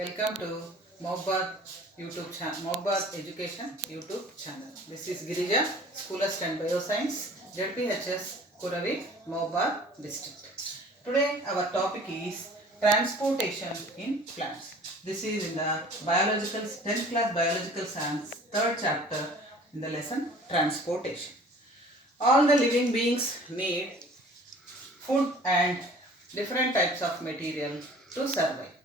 Welcome to Mobbad YouTube channel, Mobbad Education YouTube channel. This is Girija, School Assistant Bioscience, ZPHS, Kuravi, Mobbad district. Today our topic is transportation in plants. This is in the biological 10th class biological science 3rd chapter in the lesson transportation. All the living beings need food and different types of material to survive.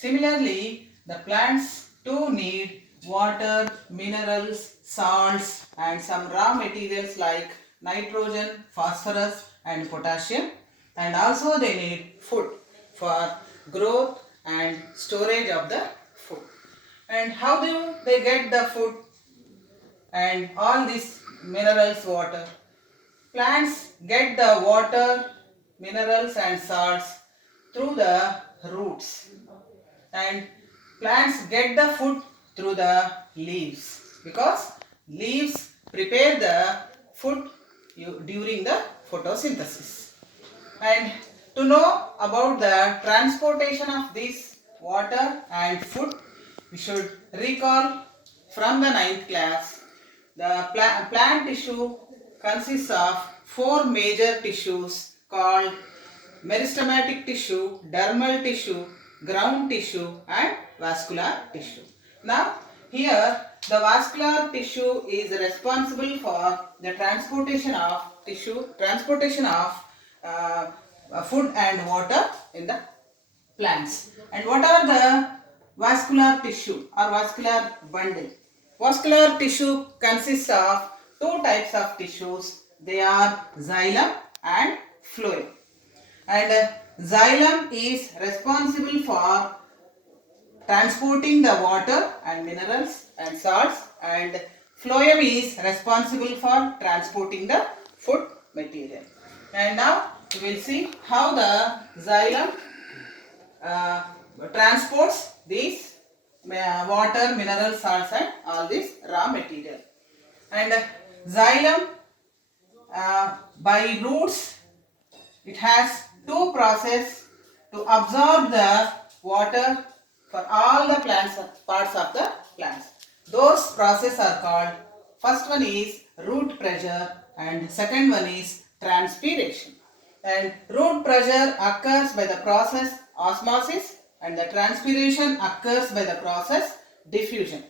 Similarly, the plants too need water, minerals, salts and some raw materials like nitrogen, phosphorus and potassium, and also they need food for growth and storage of the food. And how do they get the food and all these minerals, water? Plants get the water, minerals and salts through the roots, and plants get the food through the leaves, because leaves prepare the food during the photosynthesis. And to know about the transportation of this water and food, we should recall from the 9th class. The plant tissue consists of 4 major tissues called meristematic tissue, dermal tissue, ground tissue and vascular tissue. Now here the vascular tissue is responsible for the transportation of food and water in the plants. And what are the vascular tissue or vascular bundle? Vascular tissue consists of 2 types of tissues. They are xylem and phloem. And xylem is responsible for transporting the water and minerals and salts, and phloem is responsible for transporting the food material. And now we will see how the xylem transports these water, minerals, salts and all this raw material. And xylem by roots, it has 2 processes to absorb the water for all the parts of the plants. Those processes are called, first one is root pressure and second one is transpiration. And root pressure occurs by the process osmosis and the transpiration occurs by the process diffusion.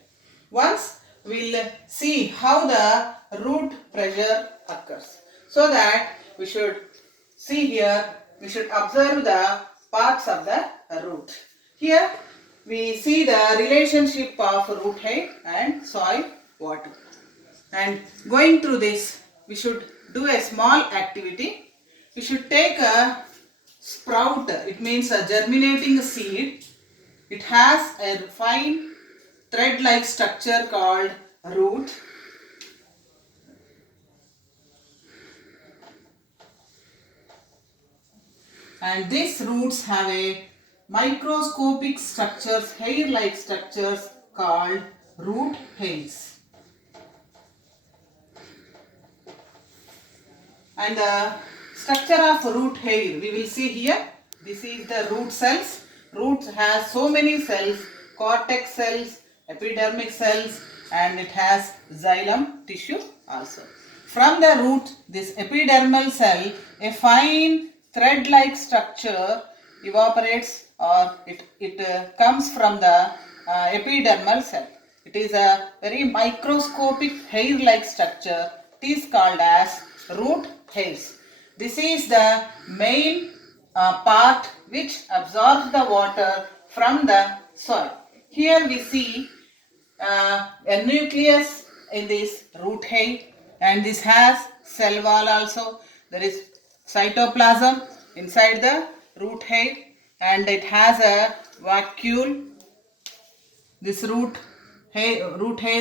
Once we will see how the root pressure occurs. So that we should see here, we should observe the parts of the root. Here we see the relationship of root hair and soil water. And going through this, we should do a small activity. We should take a sprout, it means a germinating seed. It has a fine thread-like structure called root. And these roots have a microscopic structures, hair-like structures called root hairs. And the structure of root hair, we will see here. This is the root cells. Roots has so many cells, cortex cells, epidermic cells, and it has xylem tissue also. From the root, this epidermal cell, a fine thread-like structure evaporates, or it comes from the epidermal cell. It is a very microscopic hair-like structure. It is called as root hairs. This is the main part which absorbs the water from the soil. Here we see a nucleus in this root hair, and this has cell wall also. There is cytoplasm inside the root hair, and it has a vacuole. This root hair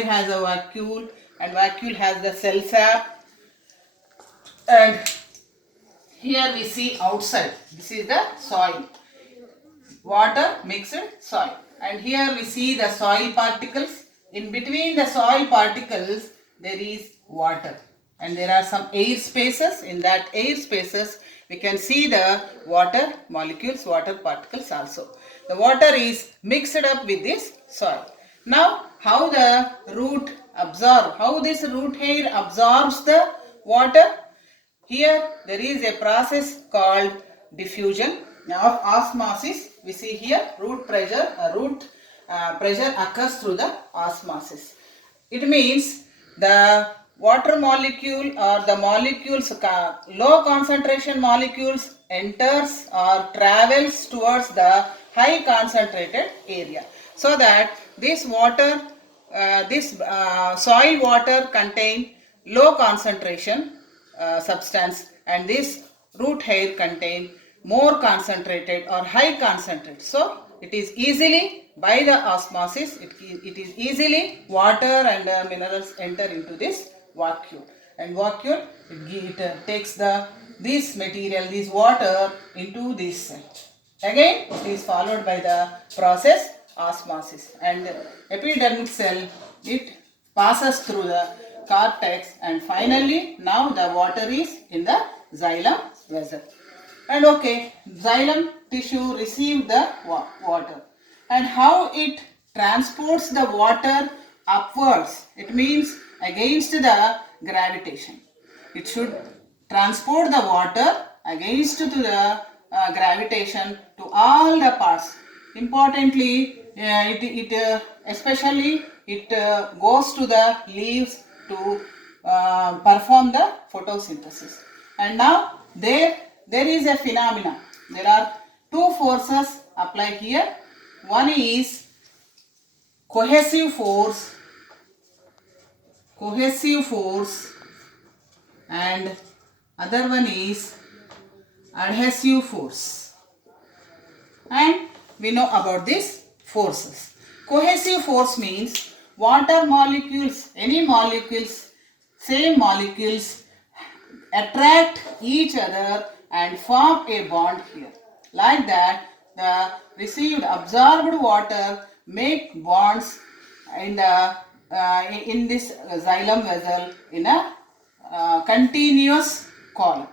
has a vacuole, and vacuole has the cell sap. And here we see outside, this is the soil, water mixed soil, and here we see the soil particles. In between the soil particles there is water, and there are some air spaces. In that air spaces we can see the water molecules, water particles also. the water is mixed up with this soil. Now, how the root absorb, how this root hair absorbs the water? Here there is a process called diffusion of osmosis. We see here root pressure occurs through the osmosis. It means the water molecule or the molecules, low concentration molecules enters or travels towards the high concentrated area, so that this water, soil water contain low concentration substance, and this root hair contain more concentrated or high concentrated. So it is easily, by the osmosis, it is easily water and minerals enter into this vacuole, and vacuole it takes this material, this water into this cell. Again it is followed by the process osmosis, and epidermic cell, it passes through the cortex, and finally now the water is in the xylem vessel. And okay, xylem tissue received the water, and how it transports the water upwards, it means against the gravitation. It should transport the water against to the gravitation to all the parts. Importantly, especially it goes to the leaves to perform the photosynthesis. And now there is a phenomena. There are two forces applied here. One is cohesive force, and other one is adhesive force. And we know about these forces. Cohesive force means water molecules, any molecules, same molecules attract each other and form a bond here. Like that, the received absorbed water make bonds in the in this xylem vessel in a continuous column,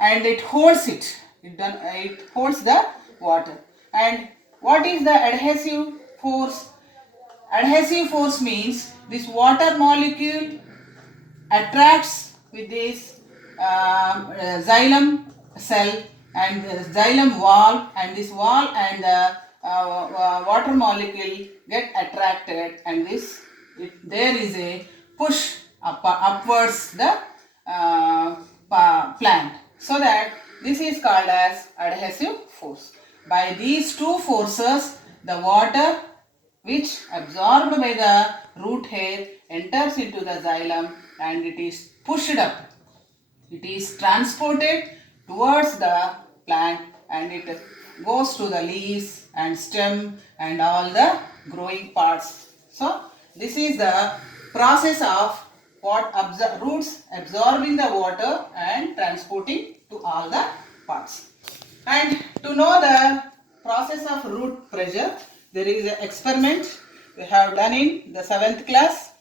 and it holds it. It holds the water. And what is the adhesive force? Adhesive force means this water molecule attracts with this xylem cell and the xylem wall, and this wall and the water molecule get attracted, and there is a push upwards the plant, so that this is called as adhesive force. By these two forces, the water which absorbed by the root hair enters into the xylem, and it is pushed up. It is transported towards the plant, and it goes to the leaves and stem and all the growing parts. So this is the process of roots absorbing the water and transporting to all the parts. And to know the process of root pressure, there is an experiment we have done in the 7th class,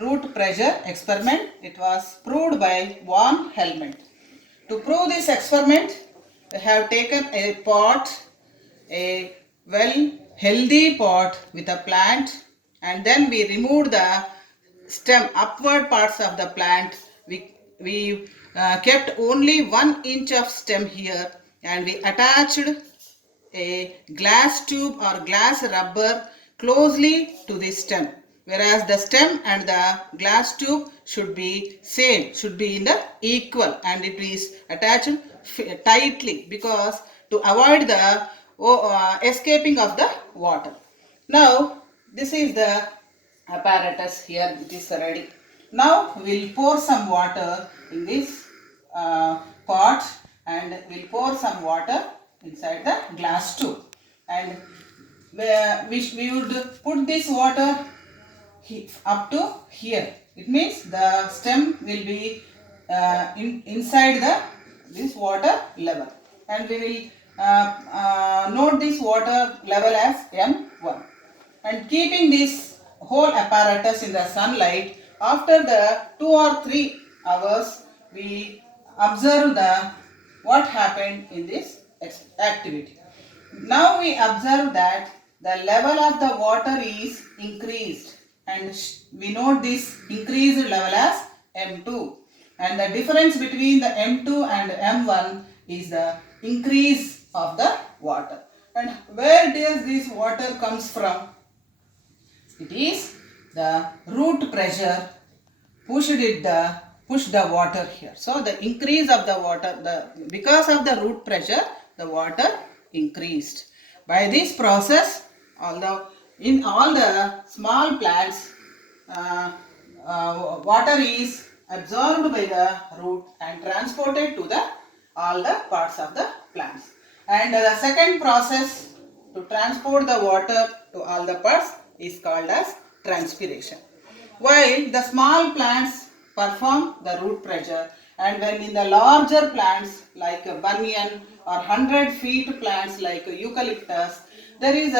root pressure experiment. It was proved by von Helmont. To prove this experiment, we have taken a pot, a healthy pot with a plant, and then we removed the stem, upward parts of the plant. We kept only 1 inch of stem here, and we attached a glass tube or glass rubber closely to the stem, whereas the stem and the glass tube should be same, should be in the equal, and it is attached tightly because to avoid the escaping of the water. Now this is the apparatus. Here it is ready. Now we will pour some water in this pot, and we will pour some water inside the glass tube, and we would put this water up to here. It means the stem will be inside this water level, and we will note this water level as M1. And keeping this whole apparatus in the sunlight, after the 2 or 3 hours, we observe what happened in this activity. Now we observe that the level of the water is increased, and we note this increased level as M2, and the difference between the M2 and M1 is the increase of the water. And where does this water comes from? It is the root pressure push the water here. So the increase of the water, because of the root pressure, the water increased. By this process, in all the small plants, water is absorbed by the root and transported to the all the parts of the plants. And the second process to transport the water to all the parts is called as transpiration. While the small plants perform the root pressure, and when in the larger plants like a banyan or 100 feet plants like eucalyptus, there is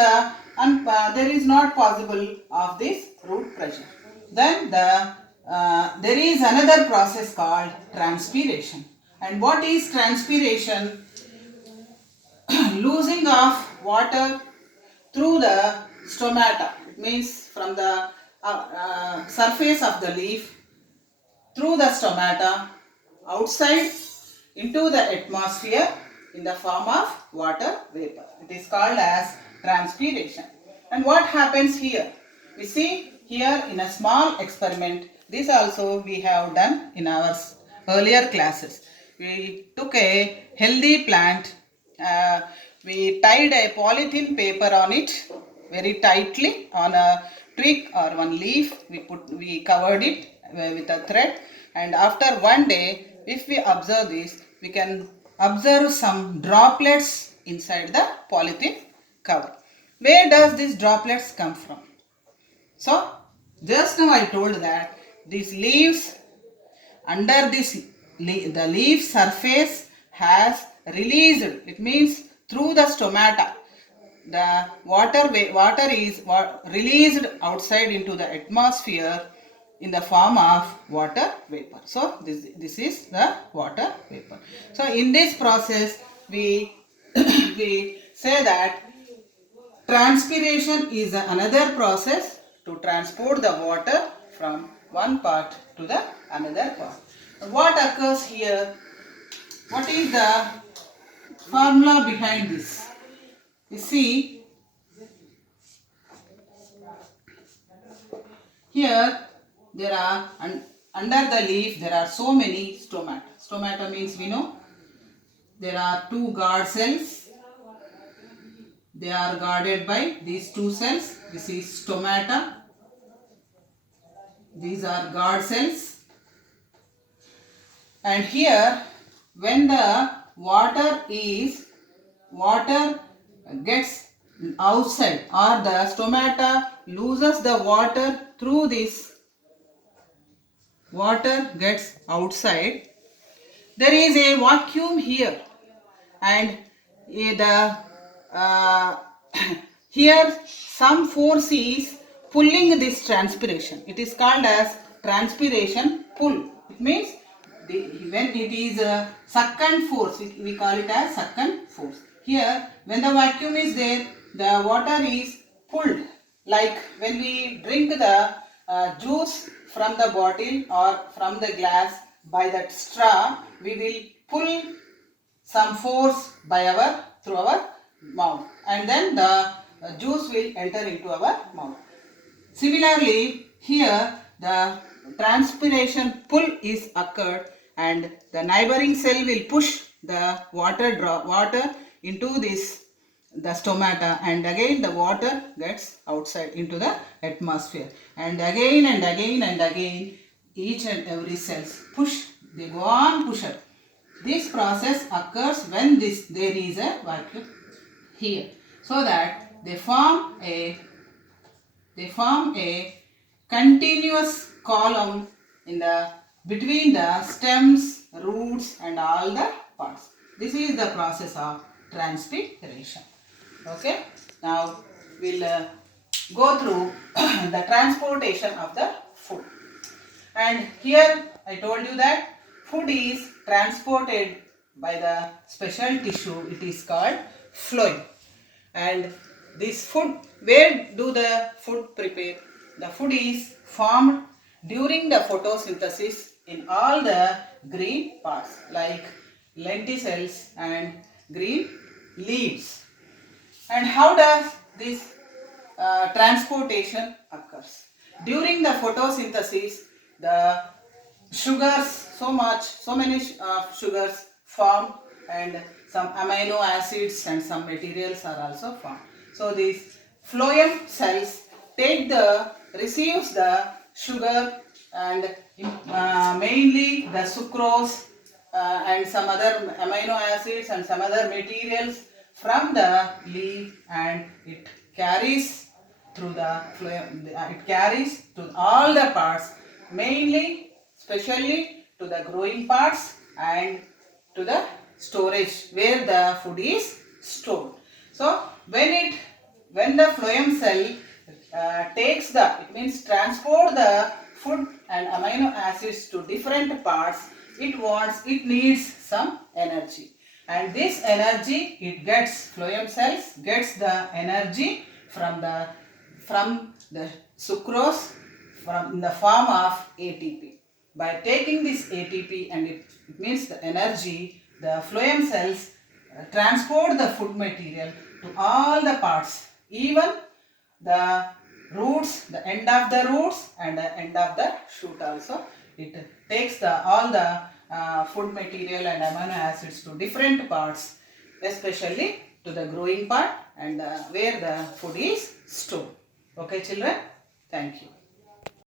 not possible of this root pressure. Then there is another process called transpiration. And what is transpiration? Losing of water through the stomata. It means from the surface of the leaf through the stomata outside into the atmosphere in the form of water vapor. It is called as transpiration. And what happens here? We see here in a small experiment. This also we have done in our earlier classes. We took a healthy plant. We tied a polythene paper on it very tightly on a twig or one leaf. We covered it with a thread, and after one day, if we observe this, we can observe some droplets inside the polythene cover. Where does these droplets come from? So just now I told that these leaves, under this the leaf surface has released, it means through the stomata the water is released outside into the atmosphere in the form of water vapor. So this is the water vapor. So in this process we we say that transpiration is another process to transport the water from one part to the another part. What occurs here? What is the formula behind this? You see, here there are under the leaf there are so many stomata. Stomata means we know there are two guard cells. They are guarded by these two cells. This is stomata. These are guard cells. And here when the water gets outside, or the stomata loses the water through this, water gets outside, there is a vacuum here, and the here some force is pulling this transpiration. It is called as transpiration pull. It means when it is a suction force, we call it as suction force. Here when the vacuum is there, the water is pulled, like when we drink the juice from the bottle or from the glass by that straw, we will pull some force by through our mouth, and then the juice will enter into our mouth. Similarly, here the transpiration pull is occurred, and the neighboring cell will push the water into the stomata, and again the water gets outside into the atmosphere, and again and again and again each and every cells push, they go on push up. This process occurs when there is a vacuum here, so that they form a continuous column between the stems, roots and all the parts. This is the process of transpiration. Okay. Now we'll go through the transportation of the food. And here I told you that food is transported by the special tissue. It is called phloem. And this food, where do the food prepare? The food is formed during the photosynthesis in all the green parts like lenticels and green leaves. And how does this transportation occurs? During the photosynthesis, the sugars, so many sugars formed, and some amino acids and some materials are also formed. So these phloem cells receives the sugar and mainly the sucrose and some other amino acids and some other materials from the leaf, and it carries through the phloem, it carries to all the parts, mainly especially to the growing parts and to the storage where the food is stored. So when the phloem cell takes it means transport the food and amino acids to different parts, it needs some energy, and this energy phloem cells gets the energy from the sucrose in the form of ATP. By taking this ATP, and it means the energy, the phloem cells transport the food material to all the parts, even the roots, the end of the roots and the end of the shoot also. It takes all the food material and amino acids to different parts, especially to the growing part and where the food is stored. Okay children, thank you.